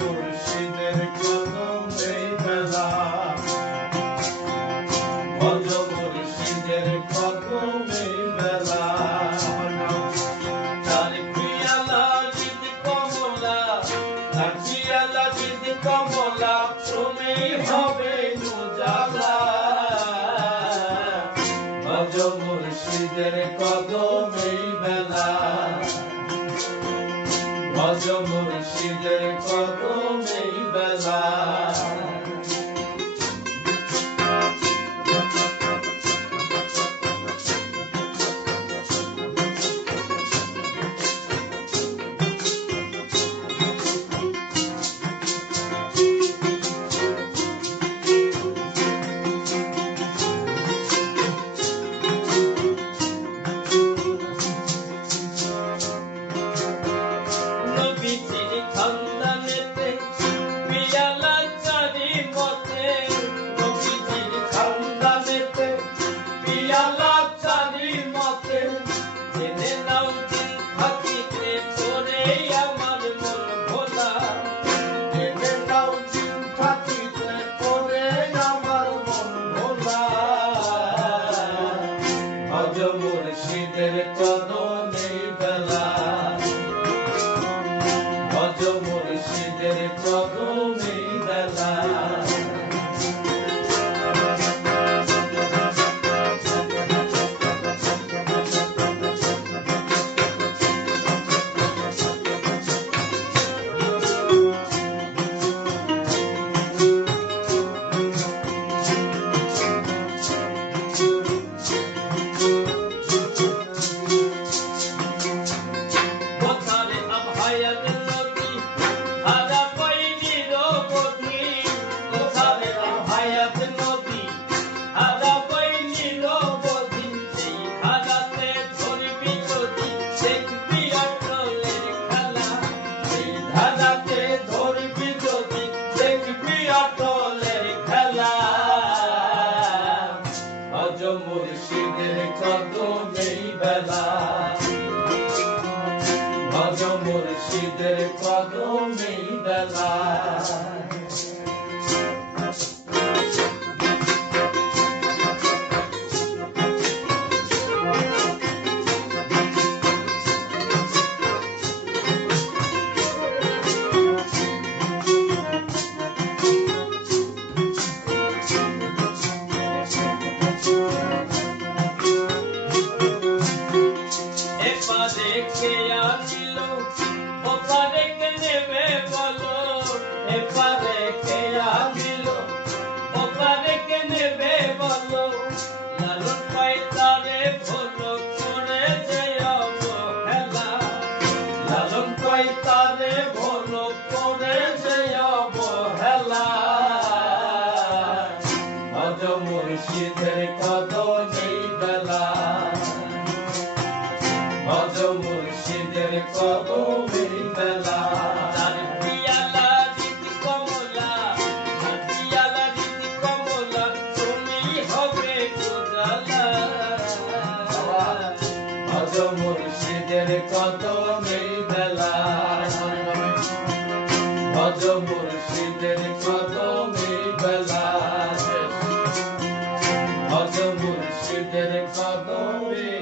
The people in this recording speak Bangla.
মুর্শিদের কদমে বেলা, ভজ মুর্শিদের কদমে বেলা। তার পিয়ালা জিদ কমলা, তার পিয়ালা জিদ কমলা, তুমি হবে উজালা। ভজ মুর্শিদের কদমে বেলা, ভজ মুর্শিদের কদমে বেলা। ভজ মুর্শিদের কদমে বেলা, ভজ মুর্শিদের কদমে বেলা। ভজ মুর্শিদের কদমে বেলা, ভজ মুর্শিদের কদমে বেলা। কে আসিল ওপারে কে নেবে বলো, এপারে কে আসিল ওপারে কে নেবে বলো। লালন পয়তারে ভোলো করে যে অবহেলা, লালন পয়তারে ভোলো করে যে অবহেলা। ভজ মুর্শিদের কদমে বেলা, ভজ মুর্শিদের কদমে বেলা। তার পিয়ালা জিদ কমলা, তার পিয়ালা জিদ কমলা, তুমি হবে উজালা। ভজ মুর্শিদের কদমে বেলা, ভজ মুর্শিদের কদমে বেলা, ভজ মুর্শিদের কদমে